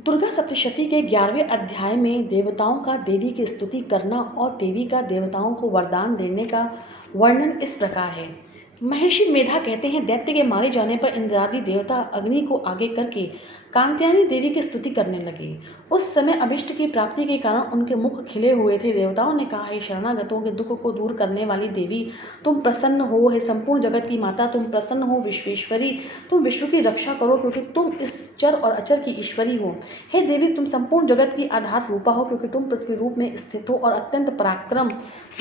दुर्गा सप्तशती के 11वें अध्याय में देवताओं का देवी की स्तुति करना और देवी का देवताओं को वरदान देने का वर्णन इस प्रकार है। महर्षि मेधा कहते हैं, दैत्य के मारे जाने पर इंद्रादि देवता अग्नि को आगे करके कात्यायनी देवी की स्तुति करने लगे। उस समय अभिष्ट की प्राप्ति के कारण उनके मुख खिले हुए थे। देवताओं ने कहा, हे शरणागतों के दुख को दूर करने वाली देवी, तुम प्रसन्न हो। हे संपूर्ण जगत की माता, तुम प्रसन्न हो। विश्वेश्वरी, तुम विश्व की रक्षा करो, क्योंकि तुम इस चर और अचर की ईश्वरी हो। हे देवी, तुम संपूर्ण जगत की आधार रूपा हो, क्योंकि तुम पृथ्वी रूप में स्थित हो और अत्यंत पराक्रम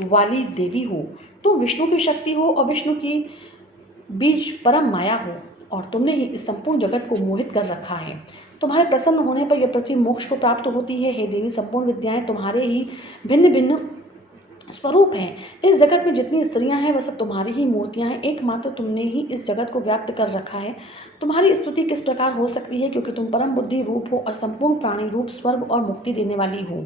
वाली देवी हो। तुम विष्णु की शक्ति हो और विष्णु की बीज परम माया हो, और तुमने ही इस संपूर्ण जगत को मोहित कर रखा है। तुम्हारे प्रसन्न होने पर यह पृथ्वी मोक्ष को प्राप्त होती है। हे देवी, संपूर्ण विद्याएं तुम्हारे ही भिन्न भिन्न स्वरूप हैं। इस जगत में जितनी स्त्रियां हैं वह सब तुम्हारी ही मूर्तियां हैं। एकमात्र तुमने ही इस जगत को व्याप्त कर रखा है। तुम्हारी स्तुति किस प्रकार हो सकती है, क्योंकि तुम परम बुद्धि रूप हो और संपूर्ण प्राणी रूप, स्वर्ग और मुक्ति देने वाली हो।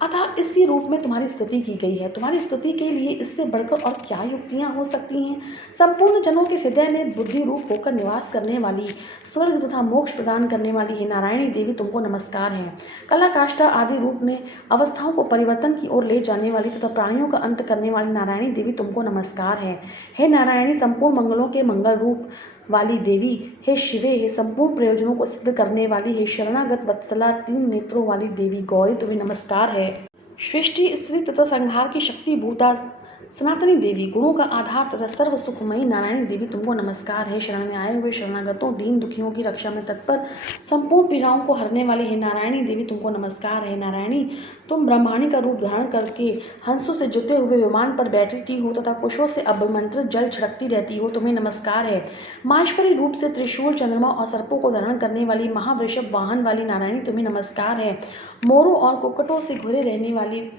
अतः इसी रूप में तुम्हारी स्तुति की गई है। तुम्हारी स्तुति के लिए इससे बढ़कर और क्या युक्तियां हो सकती हैं। संपूर्ण जनों के हृदय में बुद्धि रूप होकर निवास करने वाली, स्वर्ग तथा मोक्ष प्रदान करने वाली है नारायणी देवी, तुमको नमस्कार है। कला काष्ठा आदि रूप में अवस्थाओं को परिवर्तन की ओर ले जाने वाली तथा प्राणियों का अंत करने वाली नारायणी देवी, तुमको नमस्कार है। हे नारायणी, संपूर्ण मंगलों के मंगल रूप वाली देवी, हे शिवे, हे संपूर्ण प्रयोजनों को सिद्ध करने वाली, हे शरणागत वत्सला, 3 नेत्रों वाली देवी गौरी, तुम्हें नमस्कार है। सृष्टि, स्थिति तथा संहार की शक्ति भूता सनातनी देवी, गुणों का आधार तथा सर्व सुखमयी नारायणी देवी, तुमको नमस्कार है। शरण में आए हुए शरणागतों, दीन दुखियों की रक्षा में तत्पर, संपूर्ण पीड़ाओं को हरने वाली है नारायणी देवी, तुमको नमस्कार है। नारायणी, तुम ब्रह्माणी का रूप धारण करके हंसों से जुते हुए विमान पर बैठती हो तथा कुशों से अभिमंत्रित जल छिड़कती रहती हो, तुम्हें नमस्कार है। माहेश्वरी रूप से त्रिशूल, चंद्रमा और सर्पों को धारण करने वाली, महावृषभ वाहन वाली नारायणी, तुम्हें नमस्कार है। मोरों और कुक्कुटों से घिरे रहने वाली,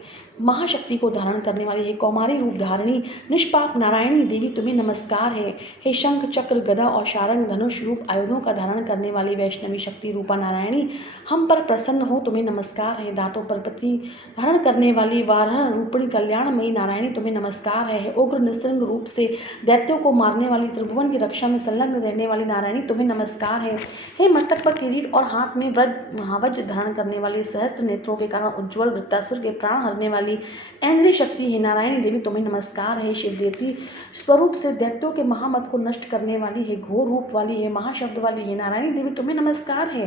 महाशक्ति को धारण करने वाली है कौमारी रूप धारणी, निष्पाप नारायणी देवी, तुम्हें नमस्कार है। हे शंख, चक्र, गदा और शारंग, धनुष रूप आयुधों का धारण करने वाली वैष्णवी शक्ति रूपा नारायणी, हम पर प्रसन्न हो, तुम्हें नमस्कार है। दांतों पर पत्नी धारण करने वाली वाराह रूपिणी कल्याणमयी नारायणी, तुम्हें नमस्कार है। उग्र निसृंग रूप से दैत्यों को मारने वाली, त्रिभुवन की रक्षा में संलग्न रहने वाली नारायणी, तुम्हें नमस्कार है। हे मस्तक पर किरीट और हाथ में महावज्र धारण करने वाली, सहस्त्र नेत्रों के कारण उज्ज्वल, वृत्तासुर के प्राण हरने वाली इंद्रिय शक्ति है नारायणी देवी, तुम्हें नमस्कार है। शिव देवती स्वरूप से दैत्यों के महामत को नष्ट करने वाली है, घोर रूप वाली है, महाशब्द वाली है नारायणी देवी, तुम्हें नमस्कार है।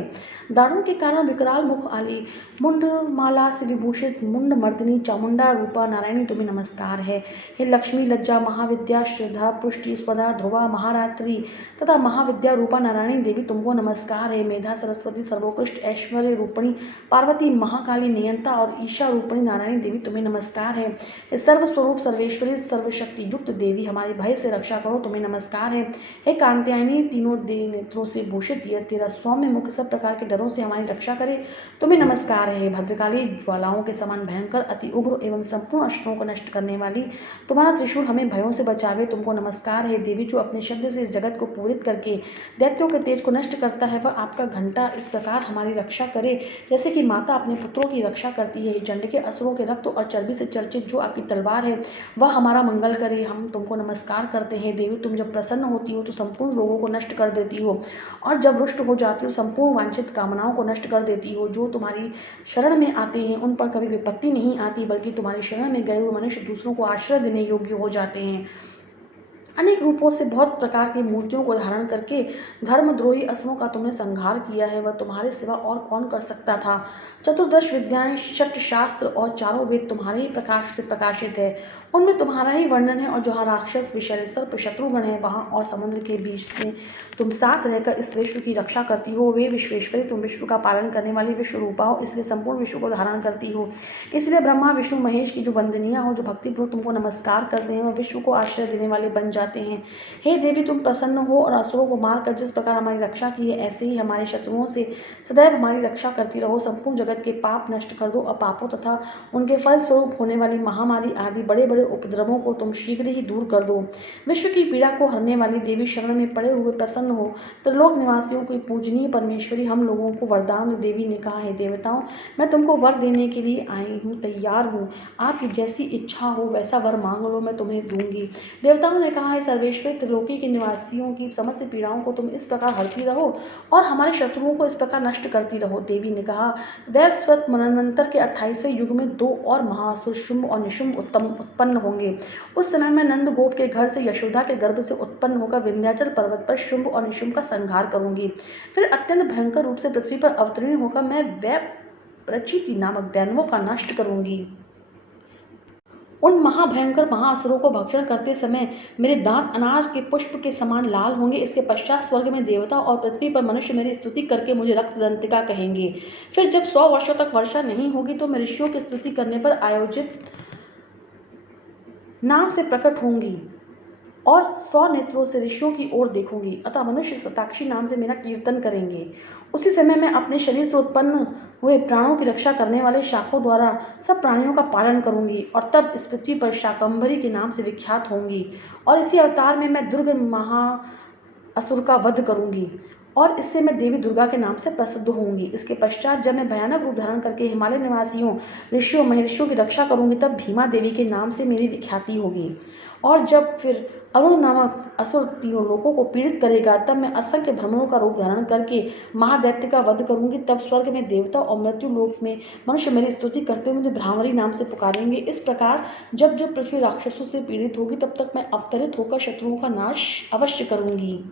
दाढ़ों के कारण विकराल मुख वाली, मुंड माला से विभूषित मुंड मर्दिनी चामुंडा रूपा नारायणी, तुम्हें नमस्कार है। हे लक्ष्मी, लज्जा, महाविद्या, श्रद्धा, पुष्टि, स्वदा, ध्रुवा, महारात्रि तथा महाविद्या रूपा नारायणी देवी, तुमको नमस्कार है। मेधा, सरस्वती, सर्वोत्कृष्ट ऐश्वर्य रूपणी पार्वती, महाकाली, नियंता और ईशा रूपणी नारायणी देवी, तुम्हें नमस्कार है। सर्वस्वरूप, सर्वेश्वरी, सर्वशक्ति युक्त देवी, हमारे भय से रक्षा करो, तुम्हें नमस्कार है। हे कांत्यायनी, तीनों नेत्रों से भूषित, यह तेरा सौम्य मुख सब प्रकार के डरों से हमारी रक्षा करे, तुम्हें नमस्कार है। भद्रकाली, ज्वालाओं के समान भयंकर, अति उग्र एवं संपूर्ण अस्त्रों को नष्ट करने वाली, तुम्हारा त्रिशूल हमें भयों से बचावे, तुमको नमस्कार है। देवी, जो अपने शब्द से इस जगत को पूरित करके दैत्यों के तेज को नष्ट करता है, वह आपका घंटा इस प्रकार हमारी रक्षा करे, जैसे कि माता अपने पुत्रों की रक्षा करती है। चंड के असुरों के रक्त और चर्बी से चर्चित जो आपकी तलवार है, वह हमारा मंगल करे, हम तुमको नमस्कार करते हैं। देवी, तुम जब प्रसन्न होती हो तो संपूर्ण रोगों को नष्ट कर देती हो, और जब रुष्ट हो जाती हो संपूर्ण वांछित कामनाओं को नष्ट कर देती हो। जो तुम्हारी शरण में आते हैं उन पर कभी विपत्ति नहीं आती, बल्कि तुम्हारी शरण में गए हुए मनुष्य दूसरों को आश्रय देने योग्य हो जाते हैं। अनेक रूपों से बहुत प्रकार की मूर्तियों को धारण करके धर्मद्रोही असुरों का तुमने संहार किया है, वह तुम्हारे सिवा और कौन कर सकता था। चतुर्दश विद्याएं, षट शास्त्र और चारों वेद तुम्हारे ही प्रकाश से प्रकाशित है, उनमें तुम्हारा ही वर्णन है। और जहाँ राक्षस, विषैले सर्प, शत्रुगण है, वहाँ और समुद्र के बीच में तुम साथ रहकर इस विश्व की रक्षा करती हो। वे विश्वेश्वरी, तुम विश्व का पालन करने वाली विश्व रूपा हो, इसलिए संपूर्ण विश्व को धारण करती हो। इसलिए ब्रह्मा, विष्णु, महेश की जो वंदनिया हो, जो भक्तिपूर्वक तुमको नमस्कार करते हैं, वह विश्व को आश्रय देने वाले बन जाते हैं। हे देवी, तुम प्रसन्न हो और असुरों को मारकर जिस प्रकार हमारी रक्षा की है, ऐसे ही हमारे शत्रुओं से सदैव हमारी रक्षा करती रहो। संपूर्ण जगत के पाप नष्ट कर दो, अपापों तथा उनके फल स्वरूप होने वाली महामारी आदि बड़े बड़े उपद्रवों को तुम शीघ्र ही दूर कर दो। विश्व की पीड़ा को हरने वाली देवी, शरण में पड़े हुए प्रसन्न हो। त्रिलोक निवासियों की पूजनीय परमेश्वरी, हम लोगों को वरदान देवी ने कहा है, देवताओं, मैं तुमको वर देने के लिए आई हूँ, तैयार हूँ। आपकी जैसी इच्छा हो वैसा वर मांग लो, मैं तुम्हें दूंगी। देवताओं ने कहा, हे सर्वेश्वरी, त्रिलोकी के निवासियों की समस्त पीड़ाओं को तुम इस प्रकार हरती रहो और हमारे शत्रुओं को इस प्रकार नष्ट करती रहो। देवी ने कहा, वैवस्वत मनवंतर के 28वें युग में 2 और महासुर शुंभ और निशुंभ उत्पन्न होंगे। उस समय मैं नंद गोप के घर से यशोदा के गर्भ से उत्पन्न होकर विंध्याचल पर्वत पर शुंभ और निशुंभ का संहार करूंगी। फिर अत्यंत भयंकर रूप से पृथ्वी पर अवतीर्ण होकर मैं वैप्रचिति नामक दैनवों का नष्ट करूंगी। उन महाभयंकर महाअसुरों को भक्षण करते समय मेरे दांत अनार के पुष्प के समान लाल होंगे। इसके पश्चात स्वर्ग में देवता और पृथ्वी पर मनुष्य मेरी स्तुति करके मुझे रक्तदंतिका कहेंगे। फिर जब 100 वर्षों तक वर्षा नहीं होगी तो मैं ऋषियों की स्तुति करने पर आयोजित नाम से प्रकट होंगी और 100 नेत्रों से ऋषियों की ओर देखूंगी। अतः मनुष्य शताक्षी नाम से मेरा कीर्तन करेंगे। उसी समय मैं अपने शरीर से उत्पन्न हुए प्राणों की रक्षा करने वाले शाखों द्वारा सब प्राणियों का पालन करूंगी और तब इस पृथ्वी पर शाकंभरी के नाम से विख्यात होंगी। और इसी अवतार में मैं दुर्ग महा असुर का वध करूंगी और इससे मैं देवी दुर्गा के नाम से प्रसिद्ध होंगी। इसके पश्चात जब मैं भयानक रूप धारण करके हिमालय निवासियों ऋषियों महर्षियों की रक्षा करूंगी तब भीमा देवी के नाम से मेरी विख्याति होगी। और जब फिर अरुण नामक असुर तीनों लोगों को पीड़ित करेगा तब मैं असंख्य भ्रमरों का रूप धारण करके महादैत्य का वध करूंगी। तब स्वर्ग में देवता और मृत्यु लोक में मनुष्य मेरी स्तुति करते हुए मुझे भ्रामरी नाम से पुकारेंगे। इस प्रकार जब जब पृथ्वी राक्षसों से पीड़ित होगी तब तक मैं अवतरित होकर शत्रुओं का नाश अवश्य करूंगी।